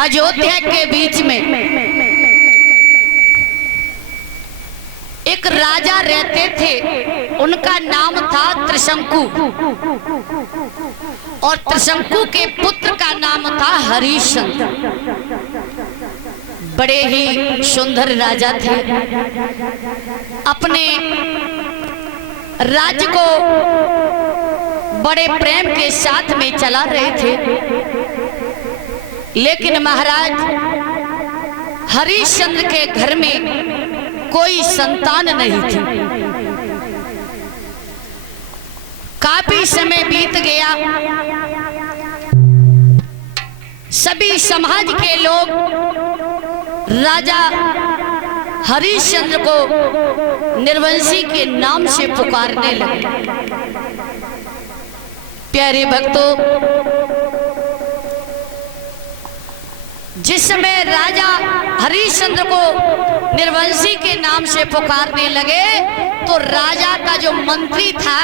अयोध्या के बीच में एक राजा रहते थे, उनका नाम था त्रिशंकु और त्रिशंकु के पुत्र का नाम था हरिश्चंद्र। बड़े ही सुंदर राजा थे। अपने राज्य को बड़े प्रेम के साथ में चला रहे थे, लेकिन महाराज हरिश्चंद्र के घर में कोई संतान नहीं थी। काफी समय बीत गया। सभी समाज के लोग राजा हरिश्चंद्र को निर्वंशी के नाम से पुकारने लगे। प्यारे भक्तों, जिस समय राजा हरिश्चंद्र को निर्वंशी के नाम से पुकारने लगे तो राजा का जो मंत्री था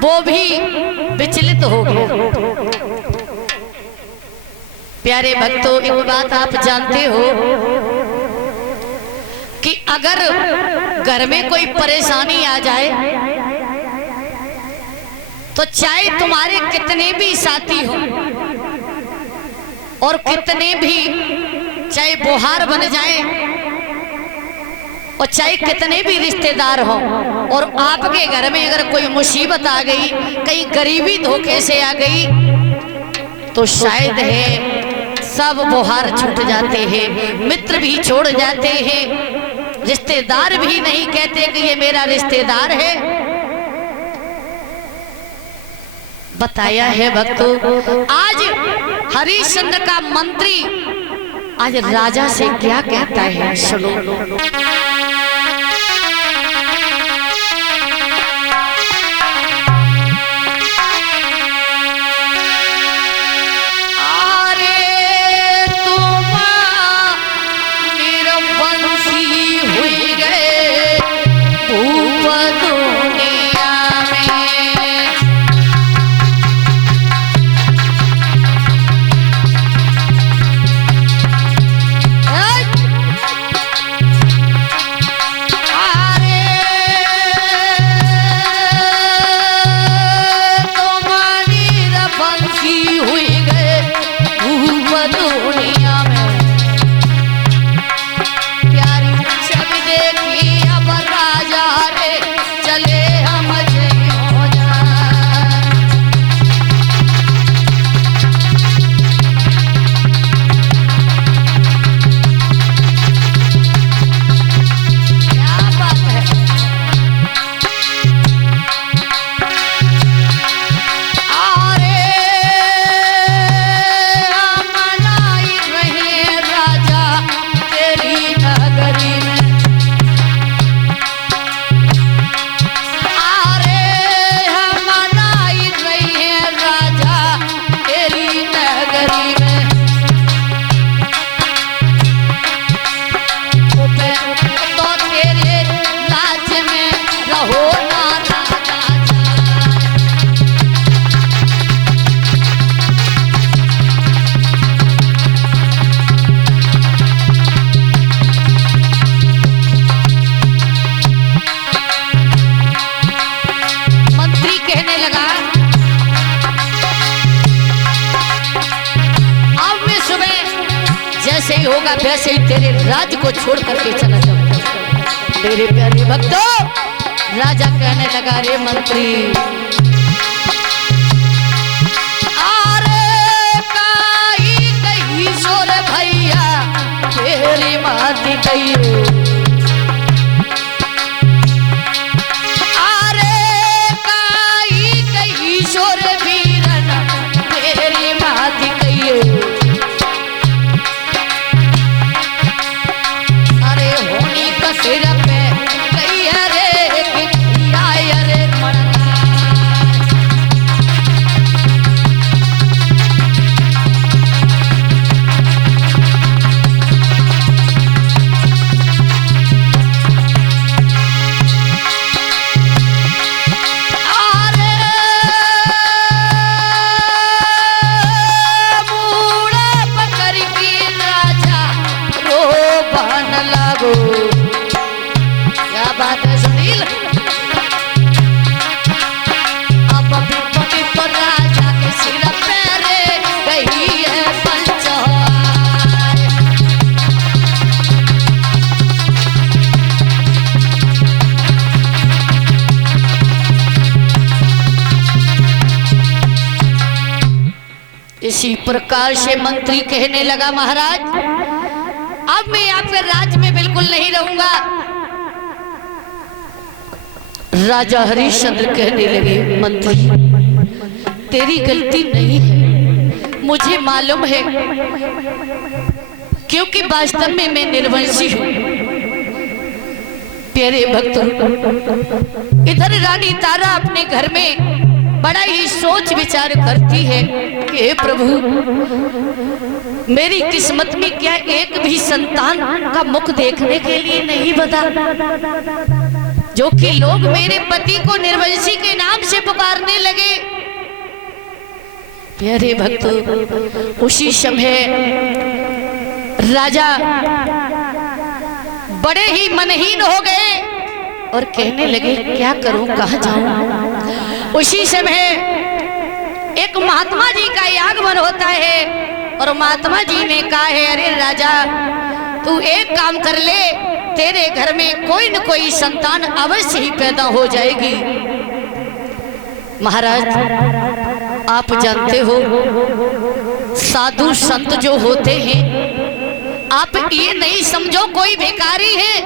वो भी विचलित हो गया। प्यारे भक्तों, एक बात आप जानते हो कि अगर घर में कोई परेशानी आ जाए तो चाहे तुम्हारे कितने भी साथी हो और कितने भी चाहे बुहार बन जाए और चाहे कितने भी रिश्तेदार हो, और आपके घर में अगर कोई मुसीबत आ गई, कहीं गरीबी धोखे से आ गई, तो शायद है सब बुहार छूट जाते हैं, मित्र भी छोड़ जाते हैं, रिश्तेदार भी नहीं कहते कि ये मेरा रिश्तेदार है। बताया है भक्तों, आज हरिश्चंद्र का मंत्री आज राजा से क्या कहता है, सुनो। जैसे ही होगा वैसे ही तेरे राज्य को छोड़ करके चला जाऊंगा। मेरे प्यारे भक्तों, राजा कहने लगा, रे मंत्री, अरे काई कही सोरे भैया तेरी माती कही, अरे काई कही सोरे वीरन तेरी माती कही, सिर पे गई रे किया रे मरना। अरे बूढ़ा पकड़ इसी प्रकार से मंत्री कहने लगा, महाराज अब मैं आपके राज्य में बिल्कुल नहीं रहूंगा। राजा हरिश्चंद्र कहने लगे, मंत्री तेरी गलती नहीं है, मुझे मालूम है, क्योंकि वास्तव में मैं निर्वंशी हूं। प्यारे भक्तों, इधर रानी तारा अपने घर में बड़ा ही सोच विचार करती है कि हे प्रभु, मेरी किस्मत में क्या एक भी संतान का मुख देखने के लिए नहीं बता, जो कि लोग मेरे पति को निर्वंशी के नाम से पुकारने लगे। प्यारे भक्तों, उसी समय राजा बड़े ही मनहीन हो गए और कहने लगे, क्या करूं, कहां जाऊं। उसी समय एक महात्मा जी का आगमन होता है और महात्मा जी ने कहा है, अरे राजा तू एक काम कर ले, तेरे घर में कोई न कोई संतान अवश्य ही पैदा हो जाएगी। महाराज आप जानते हो, साधु संत जो होते हैं, आप ये नहीं समझो कोई भिखारी है,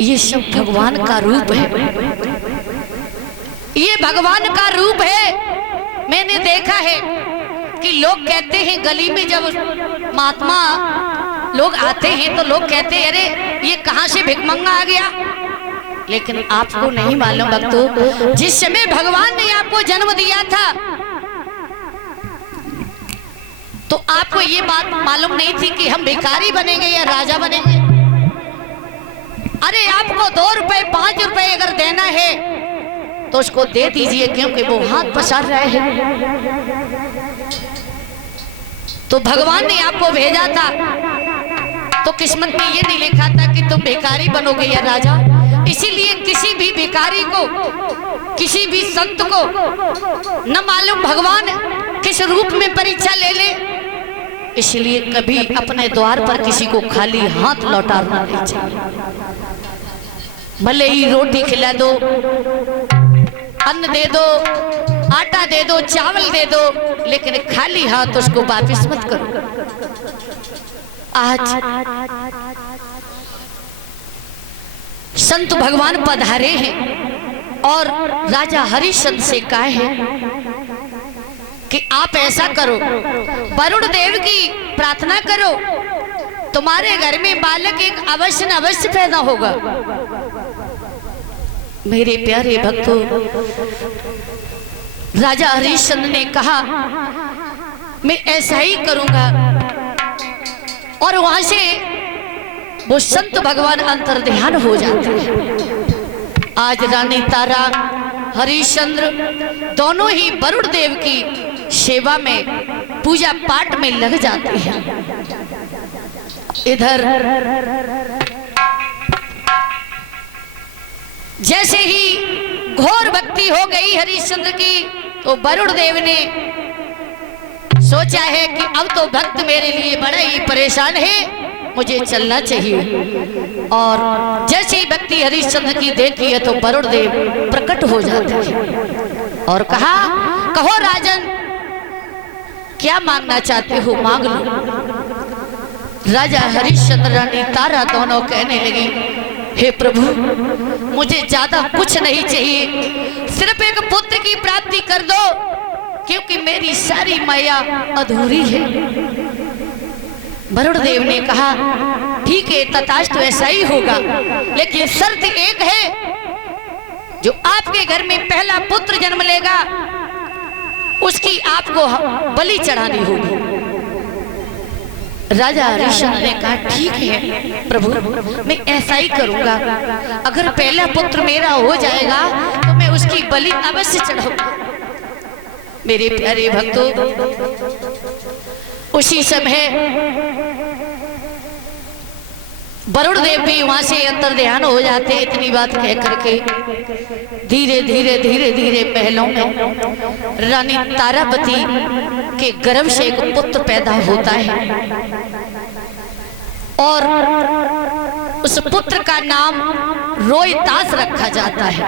ये सब भगवान का रूप है, ये भगवान का रूप है। मैंने देखा है कि लोग कहते हैं, गली में जब महात्मा लोग आते हैं तो लोग कहते हैं, अरे ये कहां से भिखमंगा आ गया। लेकिन आपको नहीं मालूम भक्तों, जिस समय भगवान ने आपको जन्म दिया था तो आपको ये बात मालूम नहीं थी कि हम भिखारी बनेंगे या राजा बनेंगे। अरे आपको 2 रुपए 5 रुपए अगर देना है तो उसको दे दीजिए, क्योंकि वो हाथ पसार रहे हैं। तो भगवान ने आपको भेजा था तो किस्मत में ये नहीं लिखा था कि तुम भिखारी बनोगे या राजा। इसीलिए किसी भी भिखारी को, किसी भी संत को न मालूम भगवान किस रूप में परीक्षा ले ले, इसलिए कभी अपने द्वार पर किसी को खाली हाथ लौटाना नहीं चाहिए। भले ही रोटी खिला दो, अन्न दे दो, आटा दे दो, चावल दे दो, लेकिन खाली हाथ उसको वापस मत करो। आज संत भगवान पधारे हैं और राजा हरिश्चंद्र से कहा है कि आप ऐसा करो, वरुण देव की प्रार्थना करो, तुम्हारे घर में बालक एक अवश्य न अवश्य पैदा होगा। मेरे प्यारे भक्तों, राजा हरिश्चंद्र ने कहा मैं ऐसा ही करूंगा, और वहां से वो संत भगवान अंतर्ध्यान हो जाते हैं। आज रानी तारा, हरिश्चंद्र दोनों ही वरुण देव की सेवा में, पूजा पाठ में लग जाते हैं। इधर जैसे ही घोर भक्ति हो गई हरिश्चंद्र की, तो वरुण देव ने सोचा है कि अब तो भक्त मेरे लिए बड़ा ही परेशान है, मुझे चलना चाहिए। और जैसे ही भक्ति हरिश्चंद्र की देखी है तो वरुण देव प्रकट हो जाते हैं और कहा, कहो राजन क्या मांगना चाहते हो, मांग लो। राजा हरिश्चंद्र, रानी तारा दोनों कहने लगी, हे प्रभु मुझे ज्यादा कुछ नहीं चाहिए, सिर्फ एक पुत्र की प्राप्ति कर दो, क्योंकि मेरी सारी माया अधूरी है। वरुण देव ने कहा, ठीक है तथास्तु, ऐसा ही होगा, लेकिन शर्त एक है, जो आपके घर में पहला पुत्र जन्म लेगा उसकी आपको बलि चढ़ानी होगी। राजा हरिश्चंद्र ने कहा, ठीक है प्रभु, मैं ऐसा ही करूंगा, अगर पहला पुत्र मेरा हो जाएगा तो मैं उसकी बलि अवश्य चढ़ाऊंगा। मेरे प्यारे भक्तों, उसी समय वरुण देव भी वहां से अंतर्ध्यान हो जाते। इतनी बात कह करके धीरे धीरे धीरे धीरे महलों में रानी तारापति के गर्भ से एक पुत्र पैदा होता है, और उस पुत्र का नाम रोहिदास रखा जाता है।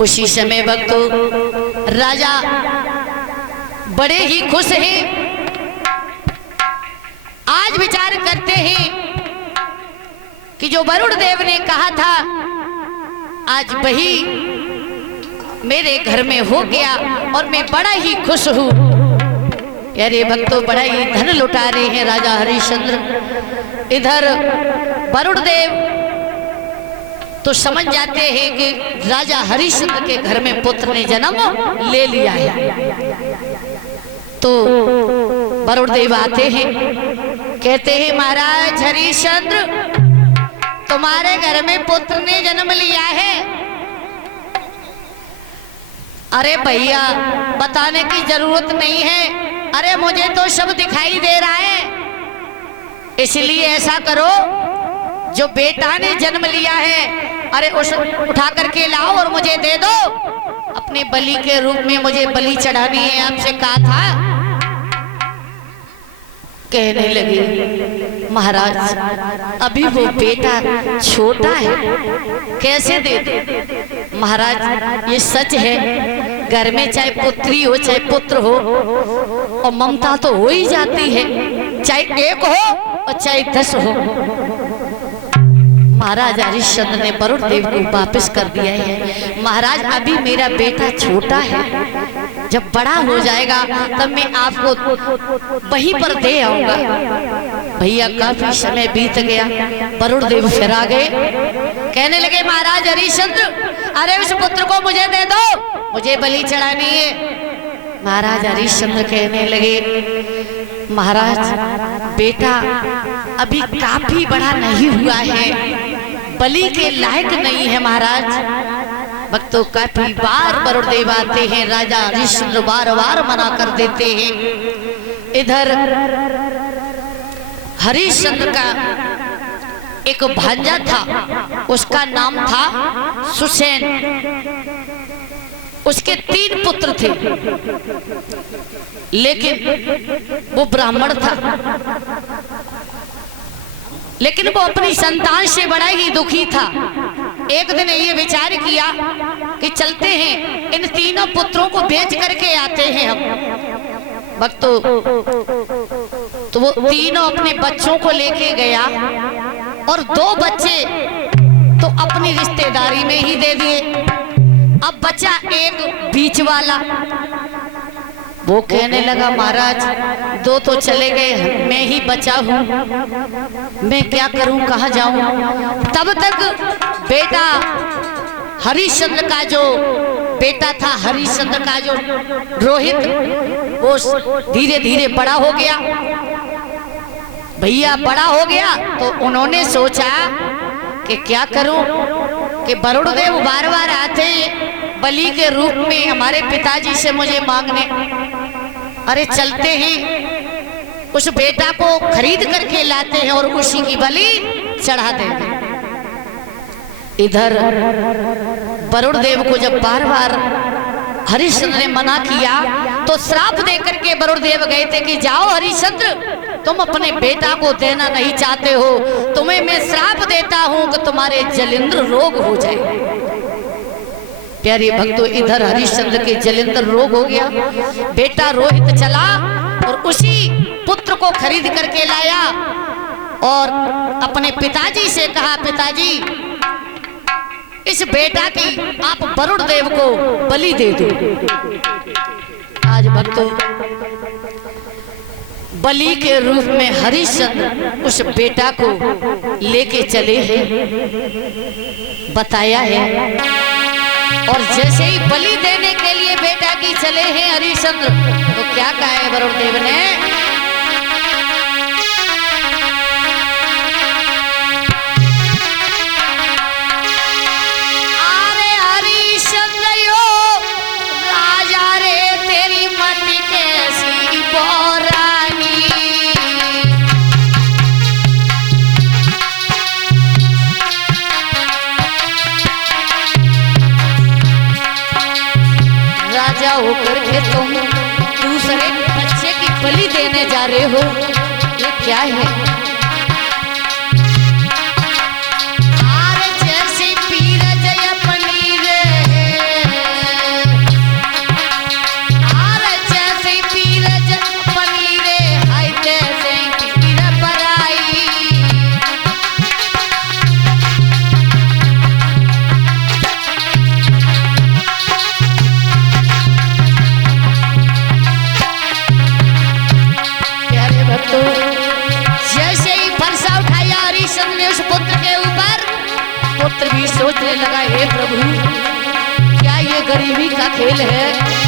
उसी समय भक्तों राजा बड़े ही खुश हैं। आज विचार करते हैं कि जो वरुण देव ने कहा था आज वही मेरे घर में हो गया और मैं बड़ा ही खुश हूं। अरे भक्तों बड़ा ही धन लुटा रहे हैं राजा हरिश्चंद्र। इधर वरुण देव तो समझ जाते हैं कि राजा हरिश्चंद्र के घर में पुत्र ने जन्म ले लिया है। तो वरुण देव आते हैं, कहते हैं महाराज हरिश्चंद्र तुम्हारे घर में पुत्र ने जन्म लिया है। अरे भैया बताने की जरूरत नहीं है, अरे मुझे तो सब दिखाई दे रहा है। इसलिए ऐसा करो जो बेटा ने जन्म लिया है अरे उस उठा करके लाओ और मुझे दे दो। अपने बलि के रूप में मुझे बलि चढ़ानी है, आपसे कहा था। कहने लगे महाराज अभी वो बेटा छोटा है, कैसे दे दे। महाराज ये सच है, घर में चाहे पुत्री हो चाहे पुत्र हो और ममता तो हो ही जाती है, चाहे एक हो और चाहे 10 हो। महाराज हरिश्चंद्र ने वरुण देव को वापस कर दिया है। महाराज अभी मेरा बेटा छोटा है, जब बड़ा हो जाएगा तब मैं आपको वहीं पर दे आऊंगा। भैया काफी समय बीत गया, वरुण देव फिर आ गए, कहने लगे महाराज हरिश्चंद्र अरे उस पुत्र को मुझे दे दो, मुझे बलि चढ़ानी है। महाराज हरिश्चंद्र कहने लगे महाराज बेटा अभी काफी बड़ा नहीं हुआ है, बलि के लायक नहीं है महाराज। भक्तों काफी बार वरुण देव आते हैं, राजा हरिश्चंद्र बार बार मना कर देते हैं। इधर हरिश्चंद्र का एक भांजा था, उसका नाम था सुसेन। उसके 3 पुत्र थे, लेकिन वो ब्राह्मण था। लेकिन वो अपनी संतान से बड़ा ही दुखी था। एक दिन ये विचार किया कि चलते हैं इन तीनों पुत्रों को बेच करके आते हैं हम। भक्तों तो वो तीनों अपने बच्चों को लेके गया और 2 बच्चे तो अपनी रिश्तेदारी में ही दे दिए। अब बचा एक बीच वाला, वो कहने लगा महाराज 2 तो चले गए, मैं ही बचा हूँ, मैं क्या करूं, कहाँ जाऊं। तब तक बेटा हरिश्चंद्र का जो बेटा था, हरिश्चंद्र का जो रोहित, वो धीरे धीरे बड़ा हो गया। भैया बड़ा हो गया तो उन्होंने सोचा कि क्या करूं कि वरुण देव बार बार आते बलि के रूप में हमारे पिताजी से मुझे मांगने। अरे चलते हैं उस बेटा को खरीद करके लाते हैं और उसी की बलि चढ़ा देंगे। इधर वरुण देव को जब बार बार हरिश्चंद्र ने मना किया तो श्राप दे करके वरुण देव गए थे कि जाओ हरिश्चंद्र तुम अपने बेटा को देना नहीं चाहते हो, तुम्हें मैं श्राप देता हूं कि तुम्हारे जलेंद्र रोग हो जाए। प्यारे भक्तों इधर हरिश्चंद्र के जलेंद्र रोग हो गया। बेटा रोहित चला और उसी पुत्र को खरीद करके लाया और अपने पिताजी से कहा पिताजी इस बेटा की आप वरुण देव को बलि दे दो। आज भक्तों बलि के रूप में हरिश्चंद्र उस बेटा को लेके चले हैं, बताया है। और जैसे ही बलि देने के लिए बेटा की चले हैं हरिश्चंद्र तो क्या कहा है वरुण देव ने, अरे हरिश्चंद्र यो राजा रे तेरी मति कैसी बोरानी। राजा होकर के तुम दूसरे बच्चे की बलि देने जा रहे हो, ये क्या है। आरे जैसी पीर जय पनीर हरिश्चंद्र ने उस पुत्र के ऊपर, पुत्र भी सोचने लगा, हे प्रभु क्या ये गरीबी का खेल है?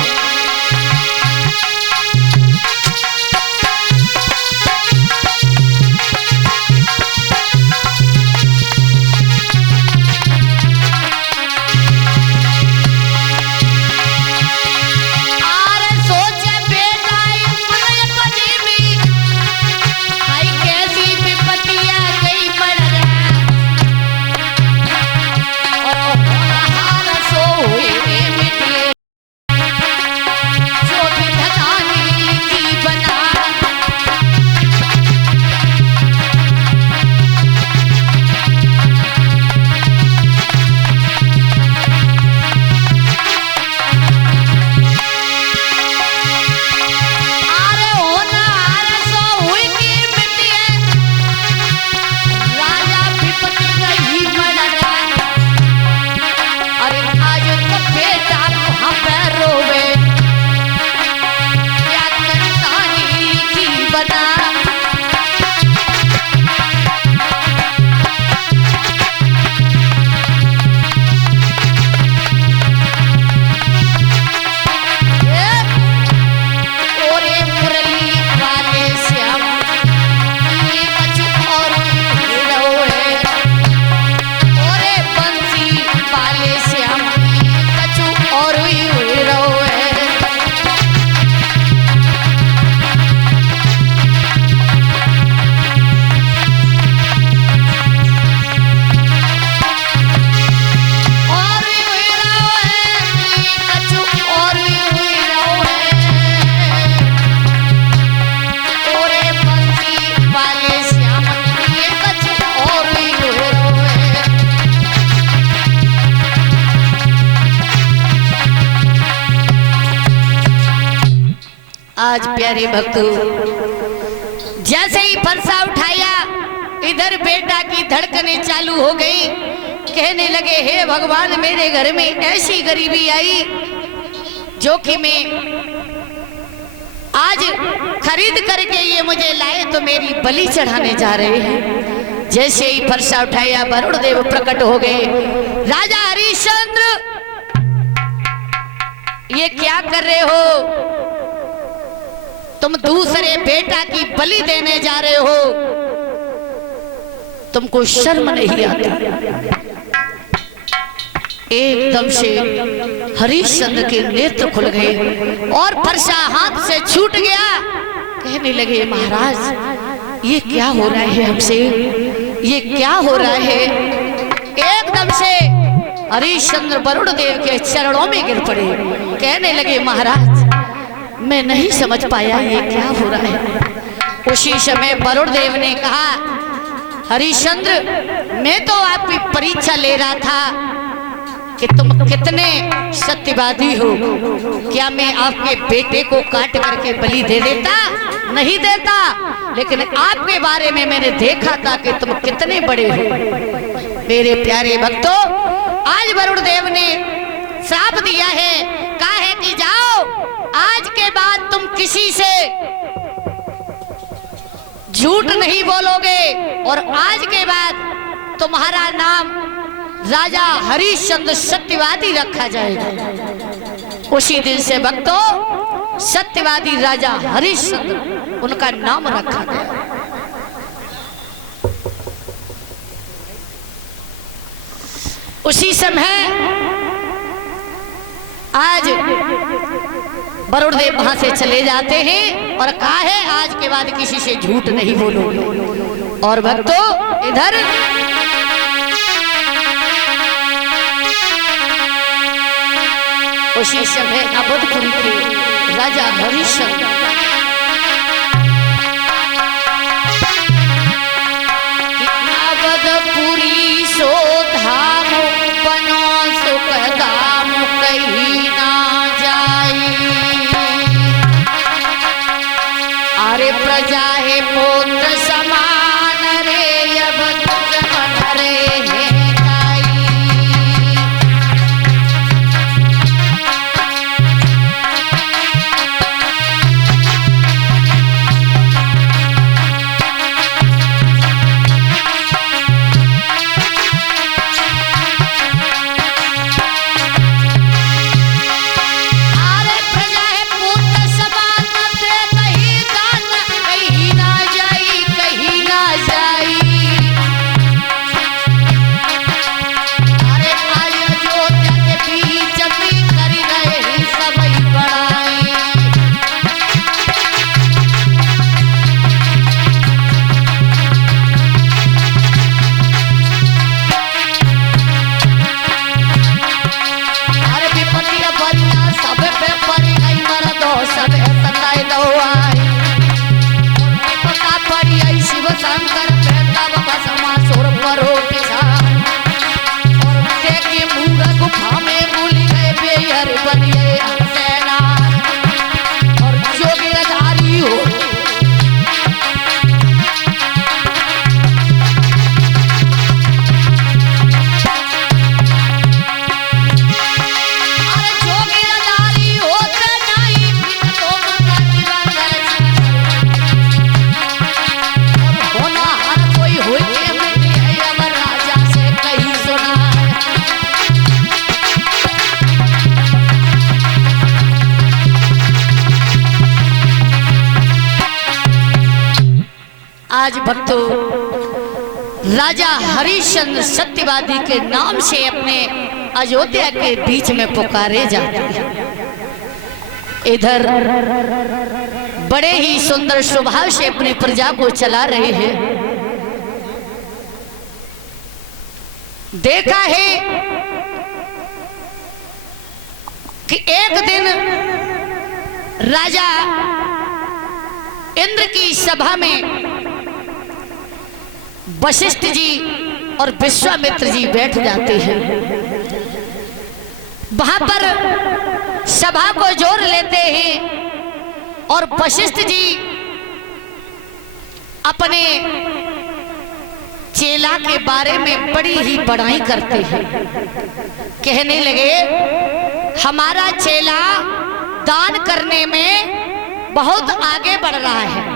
आज प्यारे भक्तों, जैसे ही फरसा उठाया इधर बेटा की धड़कनें चालू हो गई। कहने लगे, हे भगवान मेरे घर में ऐसी गरीबी आई जो कि मैं आज खरीद करके ये मुझे लाए तो मेरी बलि चढ़ाने जा रहे हैं। जैसे ही फरसा उठाया वरुण देव प्रकट हो गए। राजा हरिश्चंद्र, ये क्या कर रहे हो? तुम दूसरे बेटा की बलि देने जा रहे हो, तुमको शर्म नहीं आती? एकदम से हरिश्चंद्र के नेत्र खुल गए और फरसा हाथ से छूट गया। कहने लगे, महाराज ये क्या हो रहा है हमसे, ये क्या हो रहा है? एकदम से हरिश्चंद्र वरुण देव के चरणों में गिर पड़े। कहने लगे, महाराज मैं नहीं समझ पाया ये क्या हो रहा है। उसी समय वरुण देव ने कहा, हरिश्चंद्र मैं तो आपकी परीक्षा ले रहा था कि तुम कितने सत्यवादी हो। क्या मैं आपके बेटे को काट करके बलि दे देता? नहीं देता, लेकिन आपके बारे में मैंने देखा था कि तुम कितने बड़े हो। मेरे प्यारे भक्तों, आज वरुण देव ने श्राप दिया है, कहा है कि जाओ आज के बाद तुम किसी से झूठ नहीं बोलोगे और आज के बाद तुम्हारा नाम राजा हरिश्चंद्र सत्यवादी रखा जाएगा। उसी दिन से भक्तों सत्यवादी राजा हरिश्चंद्र उनका नाम रखा गया। उसी समय आज वरुण देव वहां से चले जाते हैं और कहा है आज के बाद किसी से झूठ नहीं बोलोगे। और भक्तों इधर उसी समय अवधपुरी के राजा हरिश्चंद्र अवधपुरी सो धाम बनो सुख दाम कहीं ना जाई। अरे प्रजा है पुत्र समान रे अब मन रे है गाई। भक्तों राजा हरिश्चंद्र सत्यवादी के नाम से अपने अयोध्या के बीच में पुकारे जाते हैं। इधर बड़े ही सुंदर स्वभाव से अपनी प्रजा को चला रहे हैं। देखा है कि एक दिन राजा इंद्र की सभा में वशिष्ठ जी और विश्वामित्र जी बैठ जाते हैं। वहां पर सभा को जोड़ लेते हैं और वशिष्ठ जी अपने चेला के बारे में बड़ी ही बड़ाई करते हैं। कहने लगे, हमारा चेला दान करने में बहुत आगे बढ़ रहा है।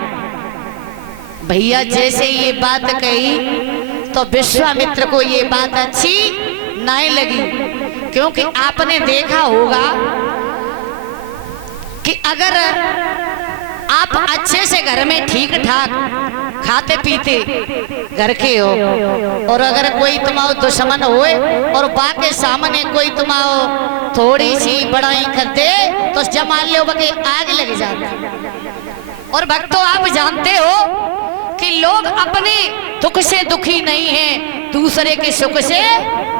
भैया जैसे ये बात कही तो विश्वामित्र को ये बात अच्छी नहीं लगी, क्योंकि आपने देखा होगा कि अगर आप अच्छे से घर में ठीक ठाक खाते पीते घर के हो और अगर कोई तुम्हारा दुश्मन होए और बाके सामने कोई तुम्हारा थोड़ी सी बड़ाई कर दे तो जमान लो बके आग लग जाती। और भक्तों आप जानते हो कि लोग अपने दुख से दुखी नहीं हैं, दूसरे के सुख से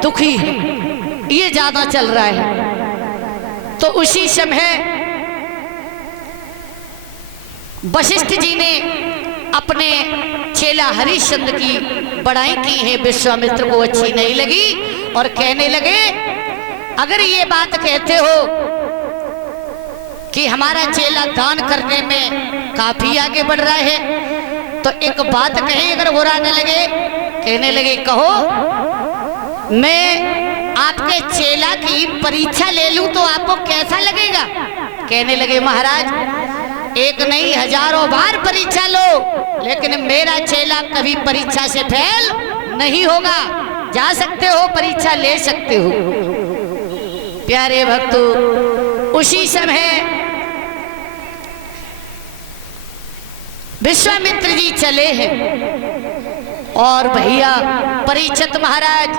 दुखी हैं, ये ज्यादा चल रहा है। तो उसी समय वशिष्ठ जी ने अपने चेला हरिश्चंद्र की बड़ाई की है। विश्वामित्र को अच्छी नहीं लगी और कहने लगे, अगर ये बात कहते हो कि हमारा चेला दान करने में काफी आगे बढ़ रहा है तो एक बात कहें अगर बुरा न लगे। कहने लगे, कहो। मैं आपके चेला की परीक्षा ले लूं तो आपको कैसा लगेगा? कहने लगे, महाराज एक नहीं हजारों बार परीक्षा लो, लेकिन मेरा चेला कभी परीक्षा से फेल नहीं होगा। जा सकते हो, परीक्षा ले सकते हो। प्यारे भक्तों, उसी समय विश्वामित्र जी चले हैं और भैया परीक्षित महाराज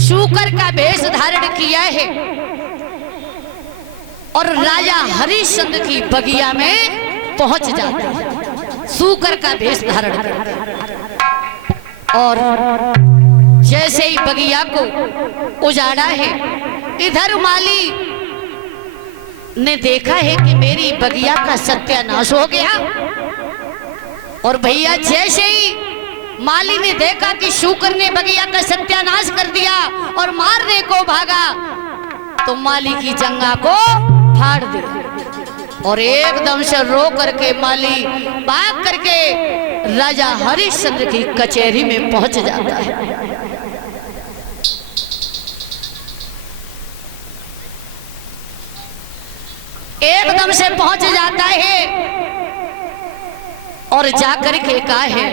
शूकर का वेश धारण किया है और राजा हरिश्चंद्र की बगिया में पहुंच जाते हैं। शूकर का वेश धारण करके और जैसे ही बगिया को उजाड़ा है, इधर माली ने देखा है कि मेरी बगिया का सत्यानाश हो गया। और भैया जैसे ही माली ने देखा कि शूकर ने बगिया का सत्यानाश कर दिया और मारने को भागा, तो माली की जंगा को फाड़ दिया और एकदम से रो करके माली भाग करके राजा हरिश्चंद्र की कचहरी में पहुंच जाता है। एकदम से पहुंच जाता है और जाकर के कहा है,